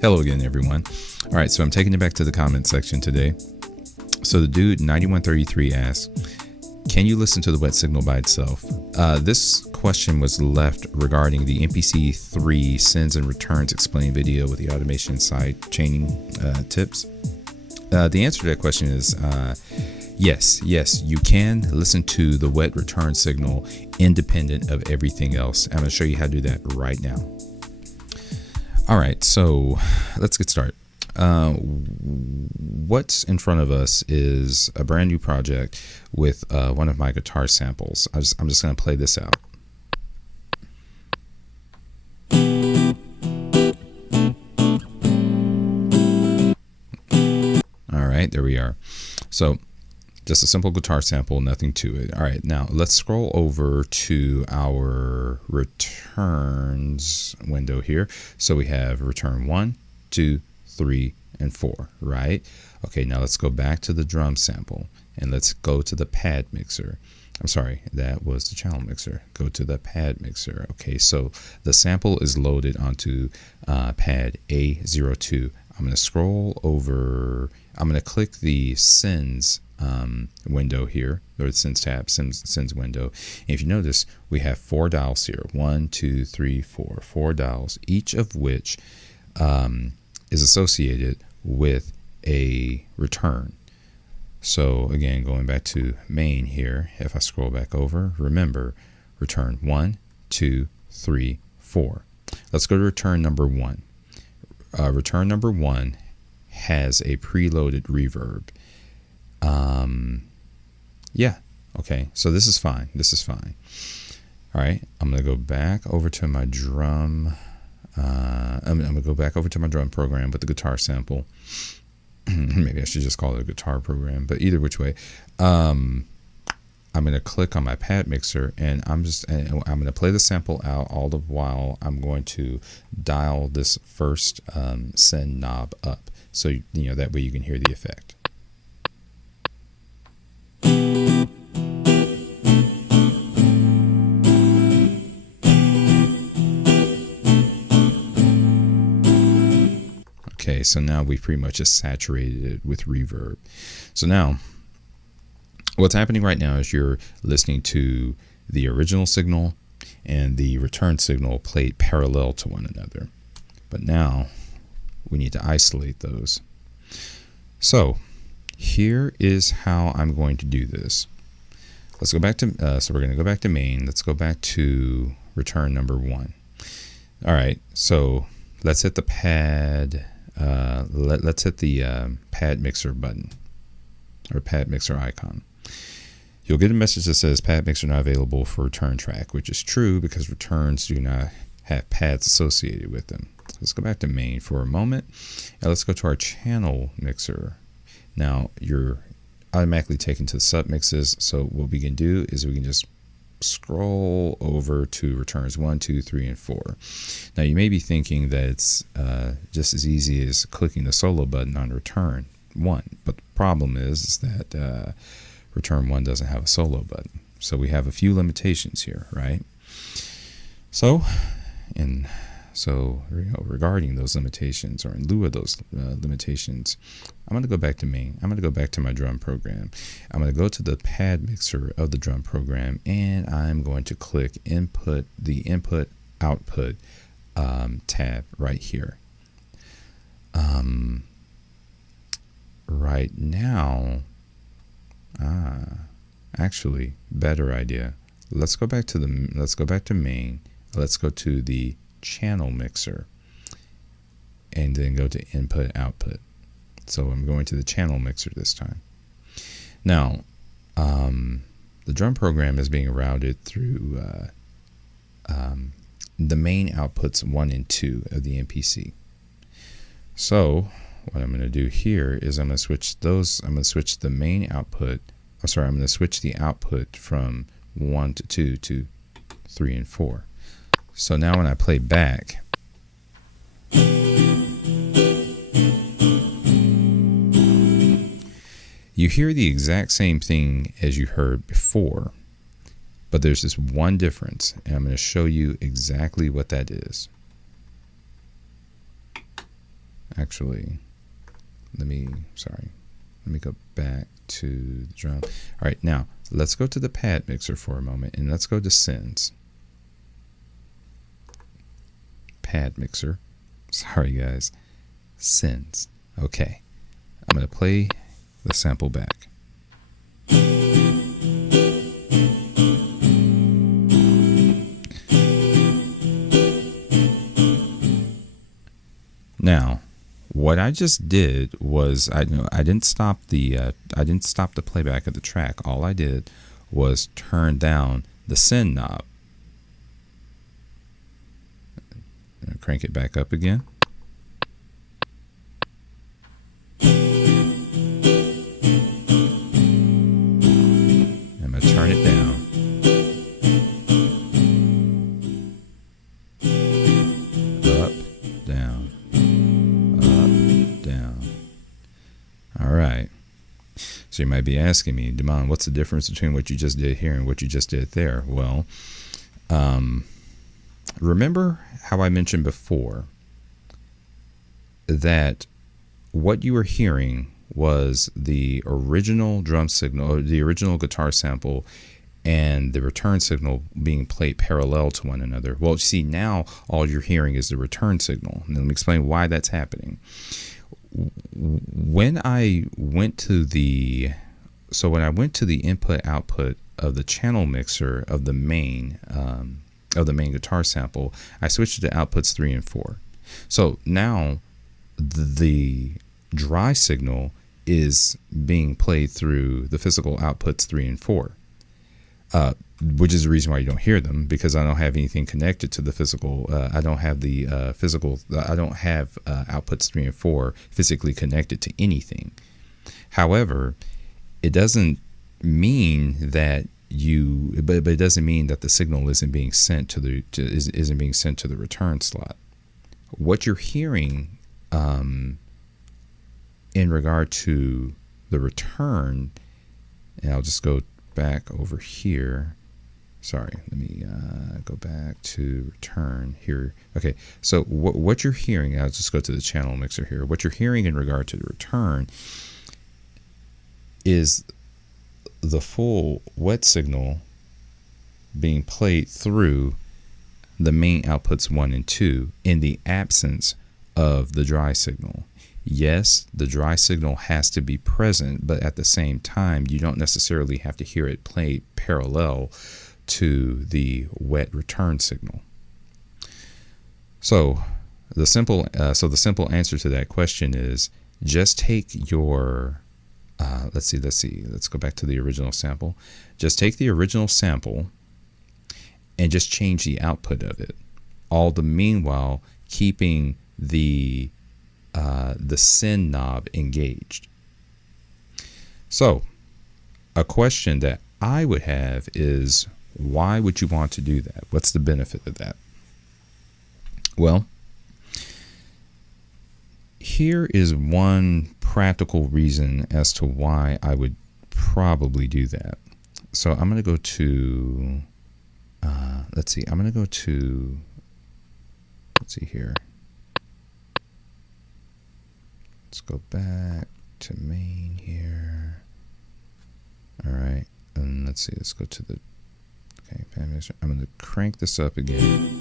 Hello again, everyone. All right, so I'm taking it back to the comment section today. So the dude 9133 asks, can you listen to the wet signal by itself? This question was left regarding the MPC 3 sends and returns explain video with the automation side chaining tips. The answer to that question is yes, you can listen to the wet return signal independent of everything else. I'm going to show you how to do that right now. All right, so let's get started. What's in front of us is a brand new project with one of my guitar samples. I'm just going to play this out. All right, there we are. So just a simple guitar sample, nothing to it. All right, now let's scroll over to our returns window here. So we have return 1, 2, 3, and 4, right? Okay, now let's go back to the drum sample and let's go to the pad mixer. I'm sorry, that was the channel mixer. Go to the pad mixer. Okay, so the sample is loaded onto pad A02. I'm going to scroll over. I'm going to click the sends window here, or the sends tab, sends window. And if you notice, we have 4 dials here. 1, 2, 3, 4. 4 dials, each of which is associated with a return. So again, going back to main here, if I scroll back over, remember return 1, 2, 3, 4. Let's go to return number 1. Return number 1 has a preloaded reverb. Yeah, okay, so this is fine. This is fine. All right, I'm gonna go back over to my drum. I'm gonna go back over to my drum program with the guitar sample. Maybe I should just call it a guitar program, but either which way, I'm gonna click on my pad mixer and I'm gonna play the sample out all the while. I'm going to dial this first send knob up, so you know that way you can hear the effect. Okay, so now we've pretty much just saturated it with reverb. So now, what's happening right now is you're listening to the original signal and the return signal played parallel to one another. But now, we need to isolate those. So, here is how I'm going to do this. Let's go back to, so we're going to go back to main. Let's go back to return number 1. All right, so let's hit the pad. Let's hit the pad mixer button or pad mixer icon. You'll get a message that says pad mixer not available for return track, which is true because returns do not have pads associated with them. Let's go back to main for a moment and let's go to our channel mixer. Now you're automatically taken to the sub mixes, so what we can do is we can just scroll over to returns 1, 2, 3, and 4. Now you may be thinking that it's just as easy as clicking the solo button on return 1, but the problem is that return 1 doesn't have a solo button, so we have a few limitations here, right? So regarding those limitations, or in lieu of those limitations, I'm going to go back to main. I'm going to go back to my drum program. I'm going to go to the pad mixer of the drum program, and I'm going to click the input output tab right here. Right now, actually, better idea. Let's go back to main. Let's go to the channel mixer and then go to input output. So I'm going to the channel mixer this time. Now the drum program is being routed through the main outputs 1 and 2 of the MPC. So what I'm going to do here is I'm going to switch the main output. I'm going to switch the output from 1 to 2 to 3 and 4. So now when I play back, you hear the exact same thing as you heard before, but there's this one difference, and I'm going to show you exactly what that is. Actually, let me go back to the drum. All right, now let's go to the pad mixer for a moment, and let's go to sends. Pad mixer. Sorry, guys. Sends. Okay. I'm going to play the sample back. Now, what I just did was I didn't stop the playback of the track. All I did was turn down the send knob. Crank it back up again. I'm going to turn it down. Up, down, up, down. All right. So you might be asking me, Damon, what's the difference between what you just did here and what you just did there? Well, remember how I mentioned before that what you were hearing was the original drum signal, or the original guitar sample, and the return signal being played parallel to one another. Well, see, now all you're hearing is the return signal. And let me explain why that's happening. When I went to the input output of the channel mixer of the main guitar sample, I switched to outputs 3 and 4. So now the dry signal is being played through the physical outputs 3 and 4, which is the reason why you don't hear them, because I don't have anything connected to the physical. I don't have outputs 3 and 4 physically connected to anything. However, it doesn't mean that but it doesn't mean that the signal isn't being sent to the return slot. What you're hearing in regard to the return, and I'll just go back over here. Sorry, let me go back to return here. Okay, so what you're hearing, I'll just go to the channel mixer here. What you're hearing in regard to the return is the full wet signal being played through the main outputs 1 and 2 in the absence of the dry signal. Yes, the dry signal has to be present, but at the same time, you don't necessarily have to hear it played parallel to the wet return signal. So the simple answer to that question is just take your let's go back to the original sample. Just take the original sample and just change the output of it, all the meanwhile keeping the send knob engaged. So a question that I would have is, why would you want to do that? What's the benefit of that? Well, here is one practical reason as to why I would probably do that. So I'm going to go to, let's see here. Let's go back to main here. All right, and let's go to the, okay, I'm going to crank this up again.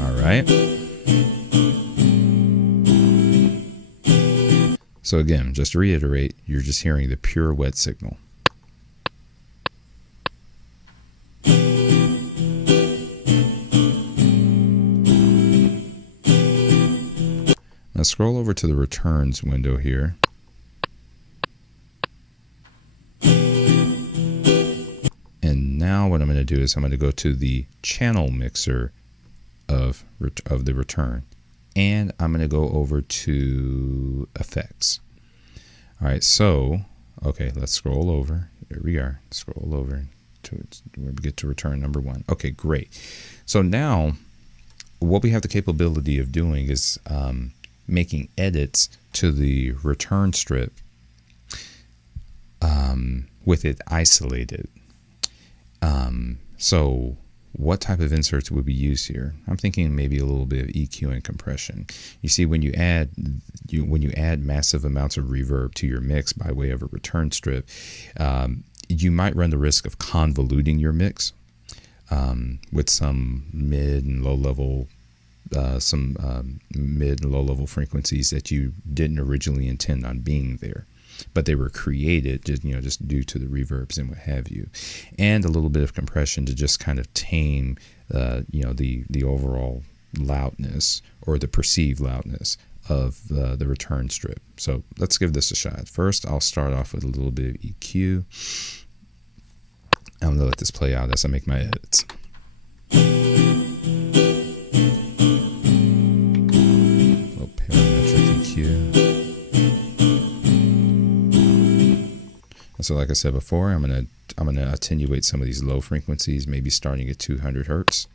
All right. So again, just to reiterate, you're just hearing the pure wet signal. Now scroll over to the returns window here. And now what I'm going to do is I'm going to go to the channel mixer of the return. And I'm going to go over to effects. All right, so, okay, let's scroll over. Here we are. Scroll over to where we get to return number 1. Okay, great. So now what we have the capability of doing is making edits to the return strip with it isolated. So what type of inserts would be used here? I'm thinking maybe a little bit of EQ and compression. You see, when you add massive amounts of reverb to your mix by way of a return strip, you might run the risk of convoluting your mix with some mid and low level frequencies that you didn't originally intend on being there, but they were created just due to the reverbs and what have you, and a little bit of compression to just kind of tame the overall loudness or the perceived loudness of the return strip. So let's give this a shot. First, I'll start off with a little bit of EQ. I'm gonna let this play out as I make my edits. Little parametric EQ. So like I said before, I'm gonna attenuate some of these low frequencies, maybe starting at 200 hertz.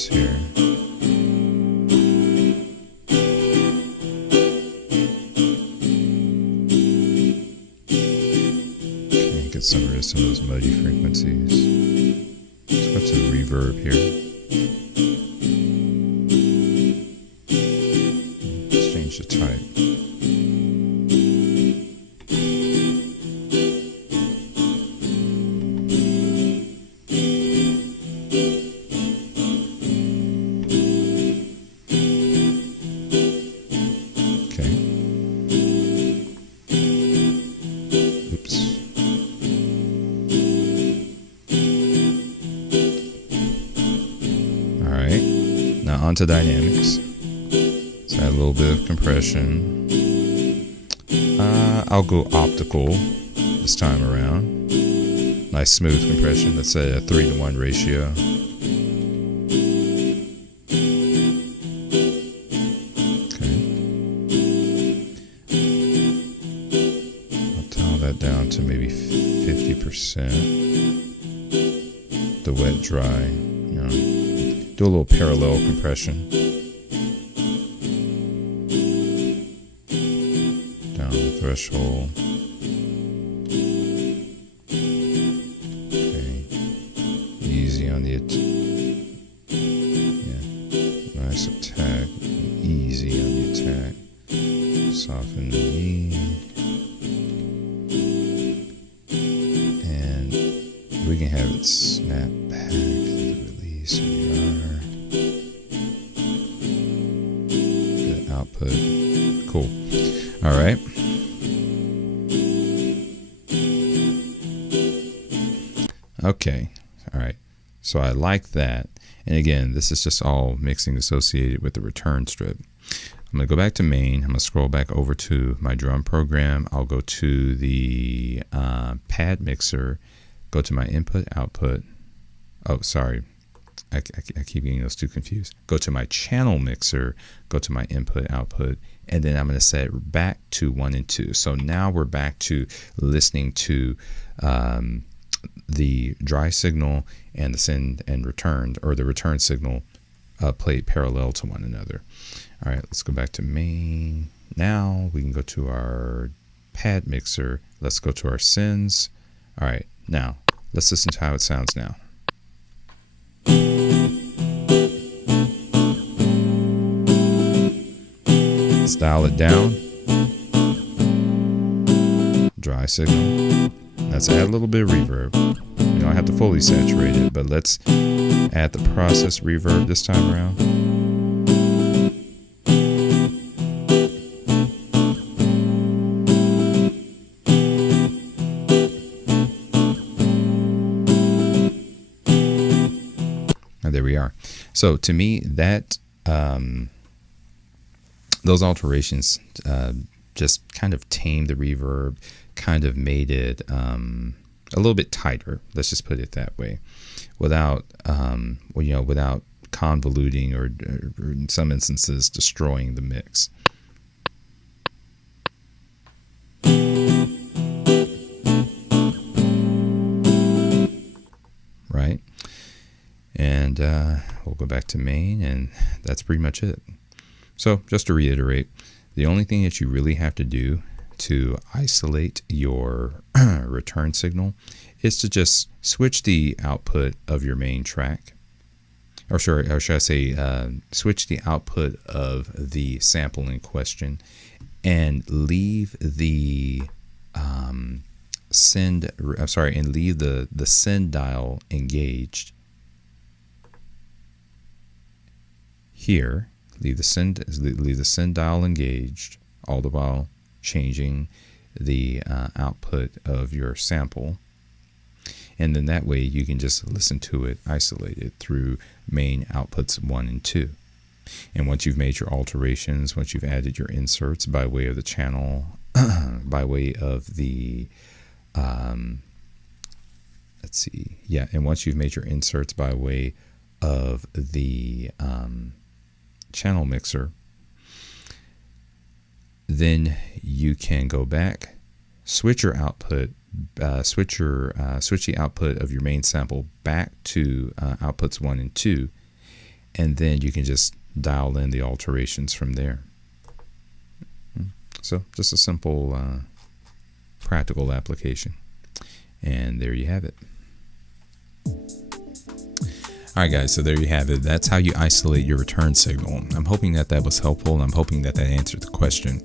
Here. Okay, get some rid of some of those muddy frequencies. Let's go to the reverb here. Let's change the type. Onto dynamics. Let's add a little bit of compression. I'll go optical this time around. Nice smooth compression. Let's say a 3-to-1 ratio. Okay. I'll dial that down to maybe 50%. The wet dry, do a little parallel compression. Down the threshold. Okay. Easy on the nice attack. Easy on the attack. Soften the E. And we can have it snap back to the release. Output. Cool. All right. Okay. All right. So I like that. And again, this is just all mixing associated with the return strip. I'm going to go back to main. I'm going to scroll back over to my drum program. I'll go to the pad mixer, go to my input output. Oh, sorry. I keep getting those two confused. Go to my channel mixer, go to my input output, and then I'm going to set it back to 1 and 2. So now we're back to listening to the dry signal and the send and returned, or the return signal played parallel to one another. All right, let's go back to main. Now we can go to our pad mixer. Let's go to our sends. All right, now let's listen to how it sounds now. Let's dial it down. Dry signal. Let's add a little bit of reverb. You don't have to fully saturate it, but let's add the process reverb this time around. And there we are. So to me, that those alterations just kind of tamed the reverb, kind of made it a little bit tighter. Let's just put it that way, without without convoluting or in some instances destroying the mix. Right, and we'll go back to main, and that's pretty much it. So just to reiterate, the only thing that you really have to do to isolate your return signal is to just switch the output of your main track, or should I say switch the output of the sample in question, and leave the send dial engaged here. Leave the send dial engaged, all the while changing the output of your sample, and then that way you can just listen to it isolated through main outputs 1 and 2. And once you've made your alterations, once you've added your inserts by way of the channel, by way of the and once you've made your inserts by way of the channel mixer, then you can go back, switch your output, switch the output of your main sample back to outputs 1 and 2, and then you can just dial in the alterations from there. So just a simple practical application, and there you have it. All right, guys, so there you have it. That's how you isolate your return signal. I'm hoping that was helpful, and I'm hoping that answered the question.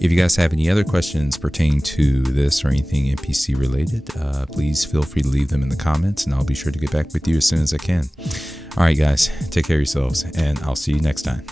If you guys have any other questions pertaining to this or anything MPC related, please feel free to leave them in the comments, and I'll be sure to get back with you as soon as I can. All right, guys, take care of yourselves, and I'll see you next time.